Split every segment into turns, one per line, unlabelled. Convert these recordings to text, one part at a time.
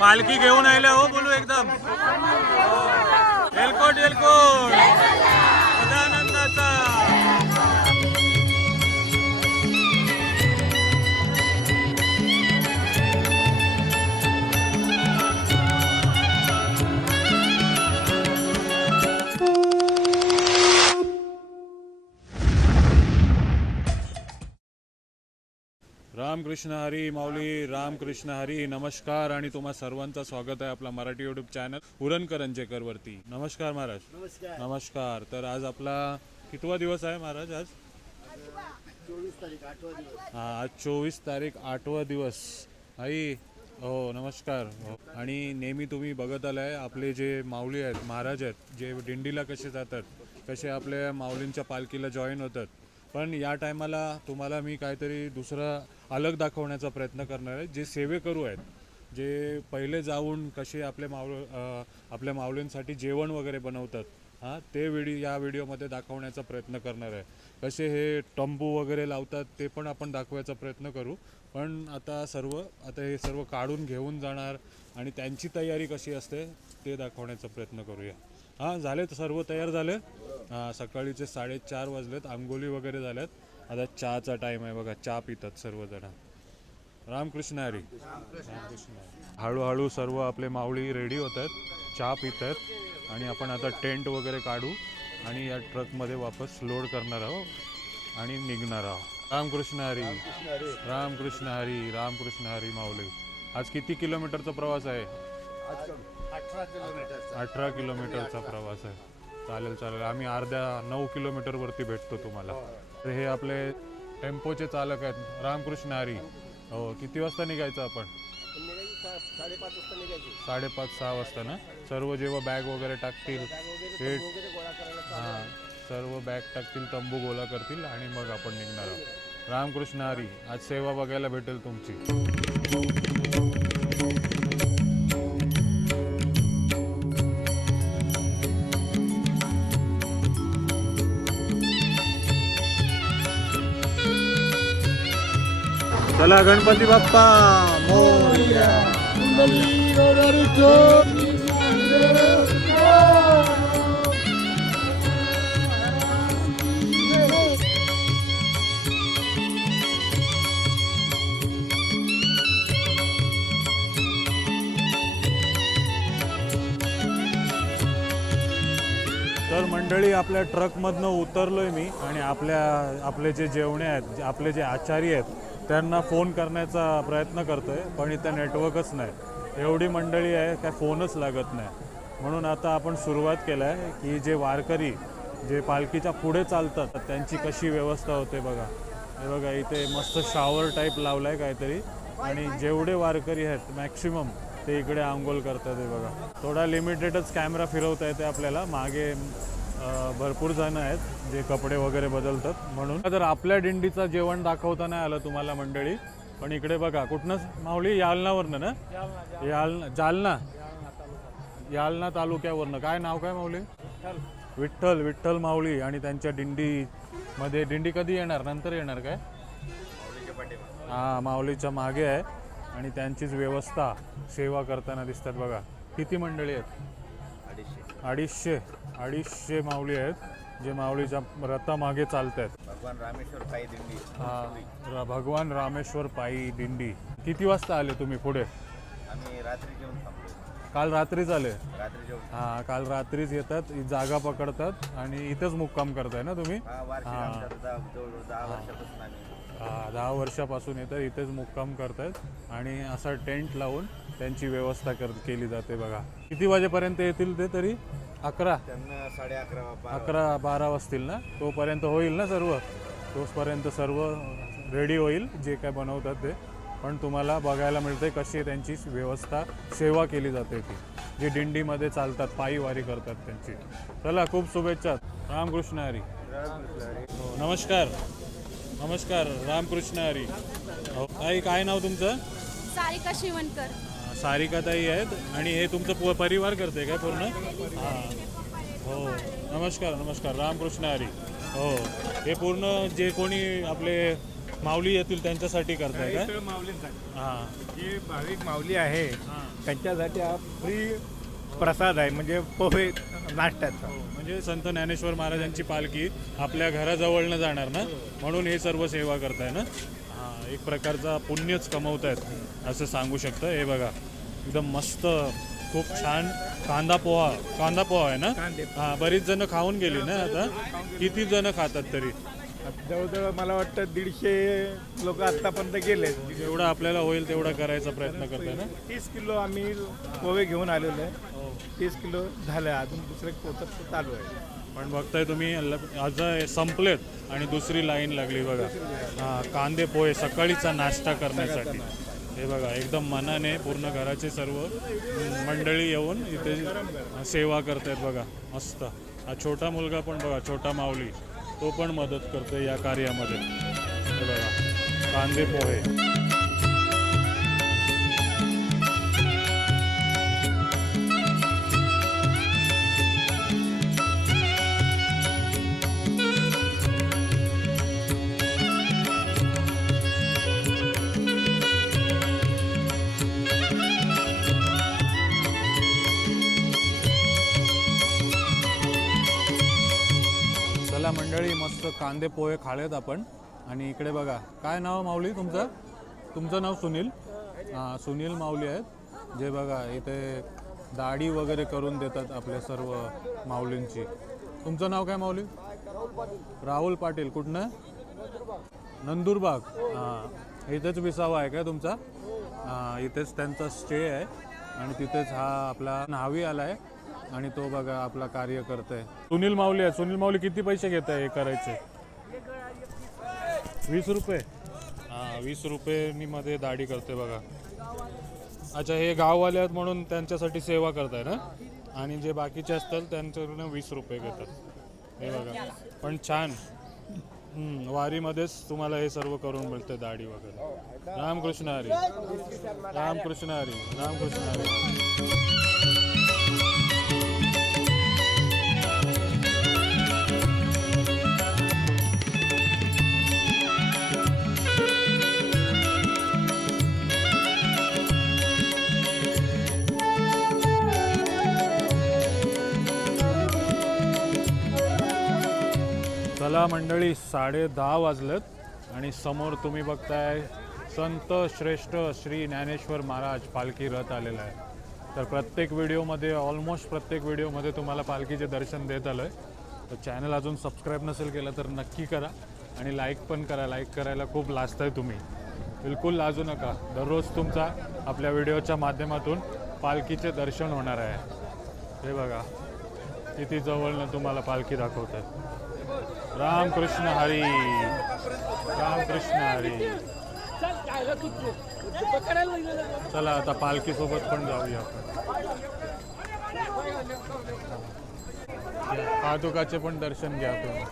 पालखी घेऊन आले हो बोलू एकदम. हो. एलकोट एलकोट रामकृष्ण हरी माऊली रामकृष्ण हरी नमस्कार आणि तुम्हा सर्वांचं स्वागत आहे आपला मराठी युट्यूब चॅनल पुरणकरंजेकर वरती नमस्कार महाराज.
नमस्कार.
नमस्कार. तर आज आपला कितवा दिवस आहे महाराज आज?
चोवीस तारीख आठवा दिवस.
हा आज चोवीस तारीख आठवा दिवस. आई हो नमस्कार. हो. आणि नेहमी तुम्ही बघत आलाय आपले जे माऊली आहेत महाराज आहेत जे दिंडीला कसे जातात कसे आपल्या माऊलींच्या पालखीला जॉईन होतात पण या टायमाला तुम्हाला मी काहीतरी दुसरं अलग दाखवण्याचा प्रयत्न करणार आहे. जे सेवेकरू आहेत जे पहिले जाऊन कसे आपल्या माव आपल्या माऊलींसाठी जेवण वगैरे बनवतात हां ते व्हिडिओ या व्हिडिओमध्ये दाखवण्याचा प्रयत्न करणार आहे. कसे हे टंबू वगैरे लावतात ते पण आपण दाखवायचा प्रयत्न करू. पण आता सर्व आता हे सर्व काढून घेऊन जाणार आणि त्यांची तयारी कशी असते ते दाखवण्याचा प्रयत्न करूया. हां झालेत सर्व तयार झाले. हां सकाळीचे साडेचार वाजलेत आंघोळी वगैरे झाल्यात. आता चहाचा टाईम आहे बघा चहा पितात सर्वजण. रामकृष्ण हरी. रामकृष्ण हळूहळू सर्व आपले मावळी रेडी होत आहेत चहा पित आहेत आणि आपण आता टेंट वगैरे काढू आणि या ट्रकमध्ये वापस लोड करणार आहोत आणि निघणार आहोत. रामकृष्ण हरी. रामकृष्ण हरी रामकृष्ण हरी माऊली. आज किती किलोमीटरचा प्रवास आहे?
आज अठरा किलोमीटर
अठरा किलोमीटरचा प्रवास आहे. चालेल चालेल. आम्ही अर्ध्या नऊ किलोमीटरवरती भेटतो तुम्हाला. तर हे आपले टेम्पोचे चालक आहेत. रामकृष्ण हरी. हो किती वाजता निघायचं आपण?
साडेपाच वाजता निघायचे.
साडेपाच सहा वाजता ना? सर्व जेव्हा बॅग वगैरे टाकतील ते हां सर्व बॅग टाकतील तंबू गोळा करतील आणि मग आपण निघणार आहोत. रामकृष्ण हरी आज सेवा बघायला भेटेल तुमची. चला गणपती बाप्पा मोरया. तर मंडळी आपल्या ट्रकमधनं उतरलोय मी आणि आपल्या आपले जे जेवणे आहेत जे- आपले जे आचारी आहेत त्यांना फोन करण्याचा प्रयत्न करतो आहे पण इथं नेटवर्कच नाही. एवढी मंडळी आहे काय फोनच लागत नाही. म्हणून आता आपण सुरुवात केलं आहे की जे वारकरी जे पालखीच्या पुढे चालतात त्यांची कशी व्यवस्था होते बघा. हे बघा इथे मस्त शॉवर टाईप लावलाय काहीतरी. आणि जेवढे वारकरी आहेत मॅक्सिमम ते इकडे आंघोळ करतात हे बघा. थोडा लिमिटेडच कॅमेरा फिरवता येते आपल्याला. मागे भरपूर जण आहेत जे कपडे वगैरे बदलतात म्हणून. तर आपल्या दिंडीचं जेवण दाखवता नाही आलं तुम्हाला मंडळी पण इकडे बघा कुठनं माऊली यालनावरनं ना? यालना जालना. यालना तालुक्यावरनं. काय नाव काय माऊली? विठ्ठल. विठ्ठल माऊली आणि त्यांच्या दिंडीमध्ये. दिंडी कधी येणार? नंतर येणार काय? हा माऊलीच्या मागे आहे आणि त्यांचीच व्यवस्था सेवा करताना दिसतात बघा. किती मंडळी आहेत? अडीचशे अडीचशे माऊली आहेत जे माऊलीच्या रथामागे चालत आहेत
भगवान रामेश्वर पायी दिंडी.
हा भगवान रामेश्वर पायी दिंडी. किती वाजता आले तुम्ही पुढे?
आम्ही रात्री जेवण थांबलो.
काल रात्रीच आले?
रात्री जेवण
हा काल रात्रीच येतात जागा पकडतात आणि इथेच मुक्काम करताय ना तुम्ही?
हा वार्षिक. आमच्या दहा जवळजवळ दहा वर्षापासून आम्ही
दहा वर्षापासून येतात इथेच मुक्काम करतायत आणि असा टेंट लावून त्यांची व्यवस्था कर केली जाते बघा. किती वाजेपर्यंत येतील ते तरी? अकरा.
त्यांना साडे अकरा
अकरा बारा वाजतील ना? तोपर्यंत होईल ना सर्व? तोपर्यंत सर्व रेडी होईल जे काय बनवतात ते. पण तुम्हाला बघायला मिळते कशी त्यांची व्यवस्था सेवा केली जाते ती. जी दिंडीमध्ये चालतात पायी वारी करतात त्यांची. चला खूप शुभेच्छा. रामकृष्ण हरी. हो, नमस्कार. नमस्कार रामकृष्ण हरी. हो ताई काय नाव तुमचं?
सारिका शिवणकर.
सारिकाताई आहेत. आणि हे तुमचं पु- परिवार करते काय पूर्ण? हां. हो. नमस्कार नमस्कार रामकृष्ण हरी. हो. हे पूर्ण जे कोणी आपले माऊली येतील त्यांच्यासाठी करताय काय
इथं माऊलींसाठी.
हा.
जे भाविक माऊली आहे. त्यांच्यासाठी हा फ्री प्रसाद आहे म्हणजे पोहे नाश्त्याचा.
म्हणजे संत ज्ञानेश्वर महाराजांची पालखी आपल्या घराजवळनं जाणार ना? म्हणून हे सर्व सेवा करताय ना? हा एक प्रकारचा पुण्यच कमवतायत असं सांगू शकतं. हे बघा एकदम मस्त खूप छान कांदा पोहा कांदा पोहा आहे ना?
कांदे.
हा बरीच जण खाऊन गेली ना आता? किती जण खातात तरी?
जवळजवळ मला वाटतं दीडशे लोक आतापर्यंत गेले
जेवढं आपल्याला होईल तेवढा करायचा प्रयत्न करताय ना?
तीस किलो आम्ही पोहे घेऊन आलेलो आहे. तीस किलो झालं अजून दुसरे पोचत चालू आहे.
पण बघताय तुम्ही आज संपलेत आणि दुसरी लाईन लागली बघा. हा कांदे पोहे सकाळीचा नाश्ता करण्यासाठी. हे बघा एकदम मनाने पूर्ण घराचे सर्व मंडळी येऊन इथे सेवा करतायत बघा. मस्त. हा छोटा मुलगा पण बघा छोटा माऊली. तो पण मदत करतो या कार्यामध्ये. कांदे पोहे. कांदे पोहे खालेत आपण. आणि इकडे बघा काय नाव माऊली तुमचं? तुमचं नाव सुनील? हां सुनील माऊली आहेत. जे बघा इथे दाढी वगैरे करून देतात आपल्या सर्व माऊलींची. तुमचं नाव काय माऊली? राहुल पाटील. कुठनं? नंदुरबाग. हां इथेच विसावा आहे का तुमचा? हां इथेच त्यांचा स्टे आहे. आणि तिथेच हा आपला न्हावी आला आहे आणि तो बघा आपला कार्य करतोय. सुनील माऊली आहे. सुनील माऊली किती पैसे घेत आहे हे करायचे? वीस रुपये. हां वीस रुपये मध्ये दाढी करते बघा. अच्छा हे गाववाले आहेत म्हणून त्यांच्यासाठी सेवा करताय ना? आणि जे बाकीचे असतात त्यांच्याकडून वीस रुपये घेतात. हे बघा. पण छान. हम्म, वारीमध्येच तुम्हाला हे सर्व करून मिळते दाढी वगैरे. रामकृष्ण हरी. रामकृष्ण हरी. रामकृष्ण हरी. चला मंडळी साडे दहा वाजलेत आणि समोर तुम्ही बघताय संत श्रेष्ठ श्री ज्ञानेश्वर महाराज पालखी रथ आलेला आहे. तर प्रत्येक व्हिडिओमध्ये ऑलमोस्ट प्रत्येक व्हिडिओमध्ये तुम्हाला पालखीचे दर्शन देत आलं आहे तर चॅनल अजून सबस्क्राईब नसेल केलं तर नक्की करा आणि लाईक पण करा. लाईक करायला खूप लाजत आहे तुम्ही. बिलकुल लाजू नका. दररोज तुमचा आपल्या व्हिडिओच्या माध्यमातून पालखीचे दर्शन होणार आहे. हे बघा किती जवळनं तुम्हाला पालखी दाखवत आहे रामकृष्ण हरी। रामकृष्ण हरी। चला आता पालखी सोबत पण जाऊया आपण. पादुकाचे पण दर्शन घ्या तुम्ही.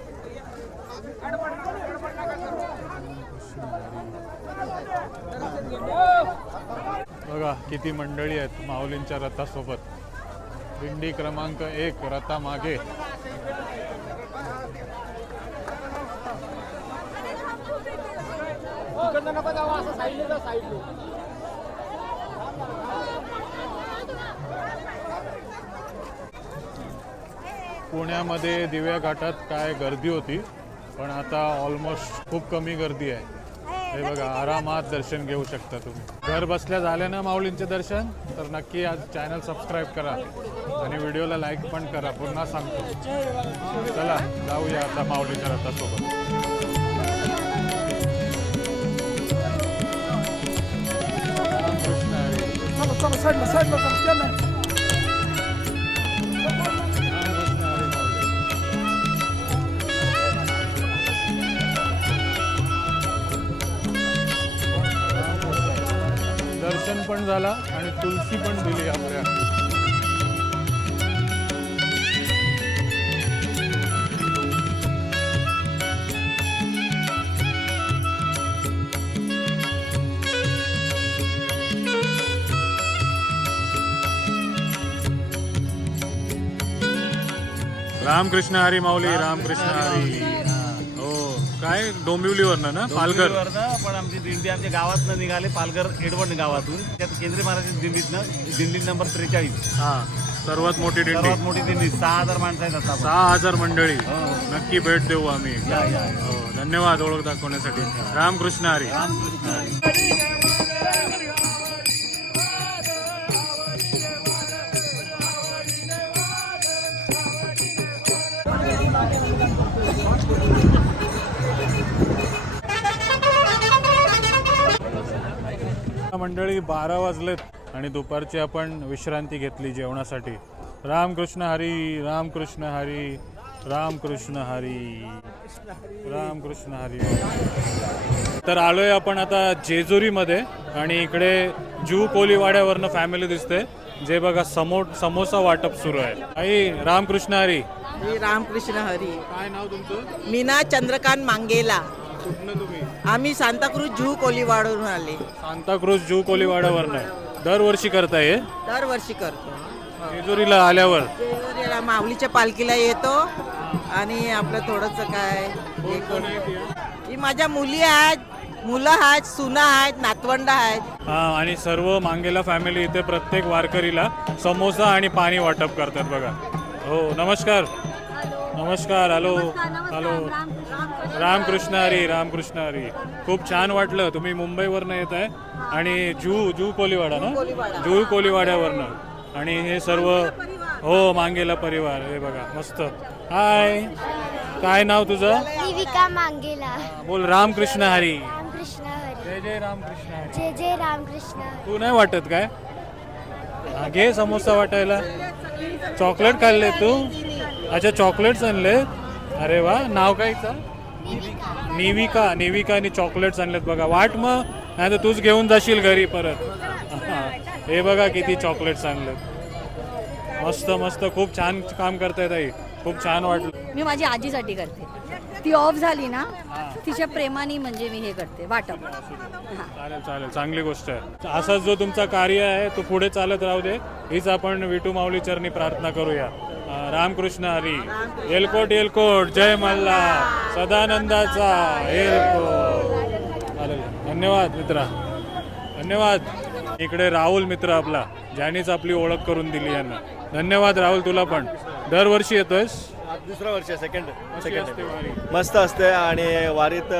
बघा किती मंडळी आहेत माऊलींच्या रथासोबत. दिंडी क्रमांक एक रथामागे. पुण्यामध्ये दिव्या घाटात काय गर्दी होती पण आता ऑलमोस्ट खूप कमी गर्दी आहे. हे बघा आरामात दर्शन घेऊ शकता तुम्ही. घर बसल्या झाले ना माऊलींचे दर्शन? तर नक्की आज चॅनल सबस्क्राईब करा आणि व्हिडिओला लाईक पण करा पुन्हा सांगतो. चला जाऊया आता माऊलीच्या रथासोबत. हरी. रामकृष्ण हरी माऊली. दर्शन पण झाला आणि तुलसी पण दिली आपल्या रामकृष्ण हरी माऊली रामकृष्ण हरी हो. काय? डोंबिवलीवरनं ना? पालघर.
पण आमची दिंडी आमच्या गावातनं निघाले पालघर एडवण गावातून. त्यात केंद्रीय महाराज दिंडीतनं दिंडी नंबर त्रेचाळीस.
हा सर्वात मोठी दिंडी.
सर्वात मोठी दिंडी. सहा हजार माणसं आहेत आता आपण.
सहा हजार मंडळी.
हो.
नक्की भेट देऊ आम्ही.
या, या, या.
हो धन्यवाद ओळख दाखवण्यासाठी. रामकृष्ण हरी. मंडळी बारा वाजलेत आणि दुपारची आपण विश्रांती घेतली जेवणासाठी. रामकृष्ण हरी रामकृष्ण हरी रामकृष्ण हरी रामकृष्ण हरी. तर आलोय आपण आता जेजुरीमध्ये आणि इकडे जू कोलीवाड्यावरनं फॅमिली दिसते. जे बघा समो समोसा वाटप सुरू आहे. आई रामकृष्ण हरी.
मी रामकृष्ण हरी.
काय नाव तुमचं?
मीना चंद्रकांत मांगेला.
कुठनं तुम्ही?
आम्ही सांताक्रूज जू कोलीवाडून आले.
सांताक्रूज जू कोलीवाड्यावरनं. दरवर्षी करताय हे?
दरवर्षी करतो.
जेजुरीला आल्यावर?
जेजुरीला माऊलीच्या पालखीला येतो. आणि आपलं थोडंसं काय हे करू. ही माझ्या मुली आहेत. मुलं आहेत सुना आहेत नातवंड आहेत.
हा आणि सर्व मांगेला फॅमिली इथे प्रत्येक वारकरीला समोसा आणि पाणी वाटप करतात बघा. हो नमस्कार. नमस्कार हॅलो. हॅलो. रामकृष्ण हरी रामकृष्ण हरी. खूप छान वाटलं. तुम्ही मुंबईवरनं येत आहे. आणि जू जू कोलीवाडा ना? जू कोलीवाड्यावरनं. आणि हे सर्व हो मांगेला परिवार. हे बघा मस्त. हाय काय नाव तुझं?
देविका मांगेला.
बोल रामकृष्ण हरी.
रामकृष्ण हरी.
जय जय रामकृष्ण हरी.
जय जय रामकृष्ण हरी.
तू नाही वाटत काय? हा, घे समोसा वाटायला. चॉकलेट खाल्ले तू? अच्छा चॉकलेट्स आणले अरे वा नाव काय हिचं? निविका. निविका आणि चॉकलेट्स आणलेत बघा. वाट मग? नाही तर तूच घेऊन जाशील घरी परत. हा, बघा किती चॉकलेट्स आणलेत. मस्त मस्त. खूप छान काम करतायत आई खूप छान वाटलं.
मी माझी आजीसाठी करते. ती ऑफ झाली ना तिच्या प्रेमाने म्हणजे मी हे करते. वाटप हां.
चालेल चालेल. चांगली गोष्ट आहे. असाच जो तुमचा कार्य आहे तो पुढे चालत राहू दे. हीच आपण विटू माऊली चरणी प्रार्थना करूया. रामकृष्ण हरी. एलकोट एलकोट जय मल्ला सदानंदाचा एलकोट धन्यवाद मित्रा. धन्यवाद. इकडे राहुल मित्र आपला. ज्यानेच आपली ओळख करून दिली यांना. धन्यवाद राहुल तुला पण. दरवर्षी येतोयस?
दुसरं वर्ष सेकंड
वारी?
मस्त असते आणि वारीत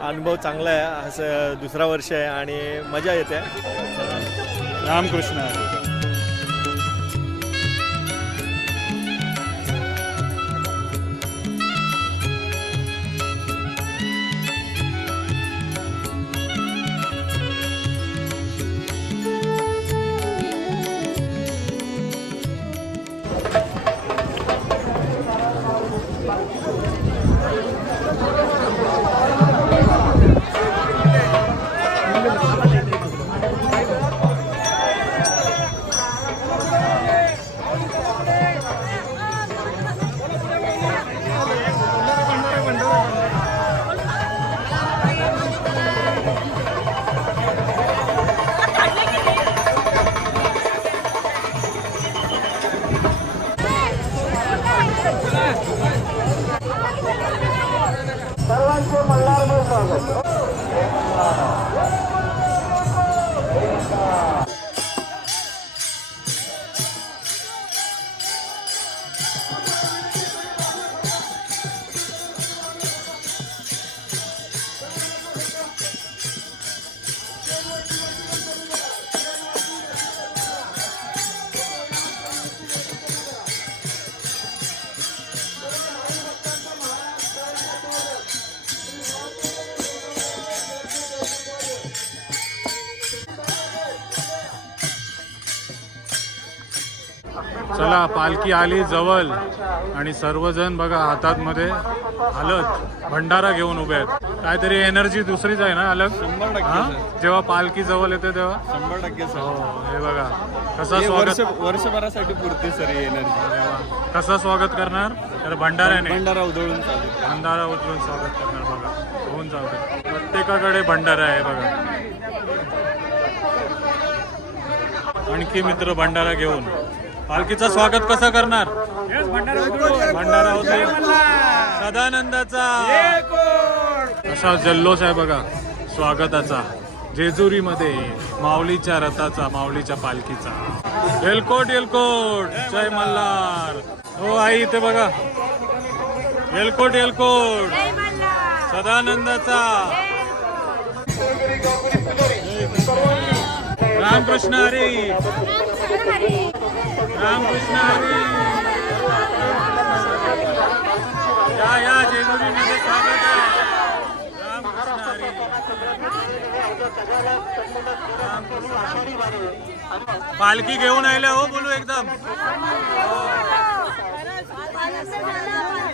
अनुभव चांगला आहे. असं दुसरा वर्ष आहे आणि मजा येते.
रामकृष्ण चला पालखी आली जवळ. आणि सर्वजण बघा हातात मध्ये हलत. भंडारा घेऊन उभे आहेत. काहीतरी एनर्जी दुसरीच आहे ना अलग? जेव्हा पालखी जवळ येते तेव्हा?
शंभर टक्के
हो हे बघा. कसं स्वागत
वर्षभरासाठी पुरते सर ही एनर्जी.
कसं स्वागत करणार? तर भंडाऱ्याने.
भंडारा उधळून चालू
भंडारा उचलून स्वागत करणार बघा. होऊन जाऊ दे. प्रत्येकाकडे भंडारा आहे बघा. आणखी मित्र भंडारा घेऊन. पालखीचं स्वागत कसं करणार? भंडारा उचलून. सदानंदाचा. असा जल्लोष आहे बघा स्वागताचा. जेजुरीमध्ये माऊलीच्या रथाचा माऊलीच्या पालखीचा. एलकोट एलकोट जय मल्हार. हो आई इथे बघा. एलकोट एलकोट सदानंदाचा. रामकृष्ण हरी. रामकृष्ण हरी। या या जेजुरीमध्ये स्वागत आहे। रामकृष्ण हरी। पालखी घेऊन आल्या हो बोलू एकदम। हो।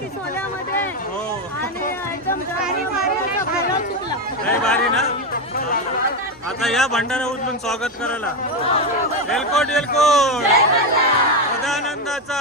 हो. लय भारी ना? आता या भंडारा उचलून स्वागत करायला. एलकोट एलकोट सदानंदाचा.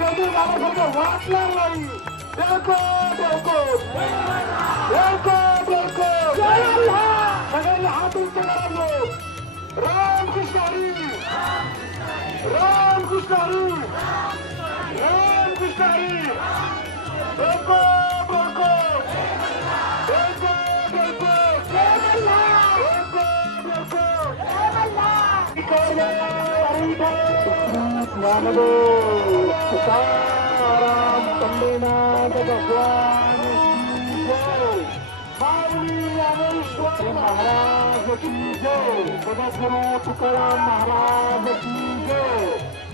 सुरुवात झाल्याशिवाय जेजूर गावासारखं वाटणार नाही बिलकुल बिलकुल बिलकुल बिलकुल सगळ्यांनी हात उंच करायचो रामकृष्ण हरी रामकृष्ण हरी रामकृष्ण हरी बिलकुल बिलकुल तुकाराम पंढरीनाथ भगवान महाराज की जय तुकाराम महाराज की जय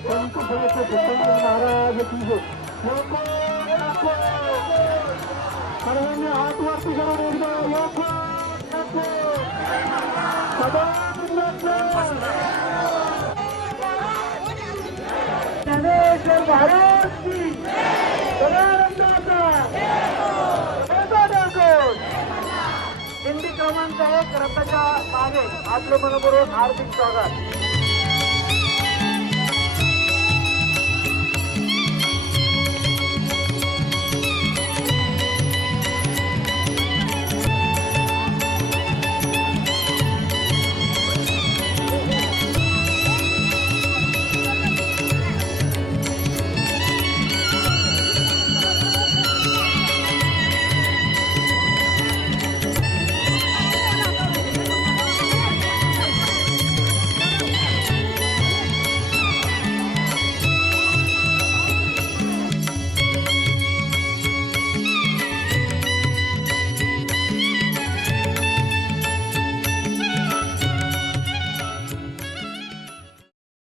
संत सदस्य तुकाराम महाराज की जय सर्वांनी हात वरती करून एकदा नको सदा महाराज की हिंदी क्रमांक एक रथाच्या मागे आपलं मनपूर्वक हार्दिक स्वागत।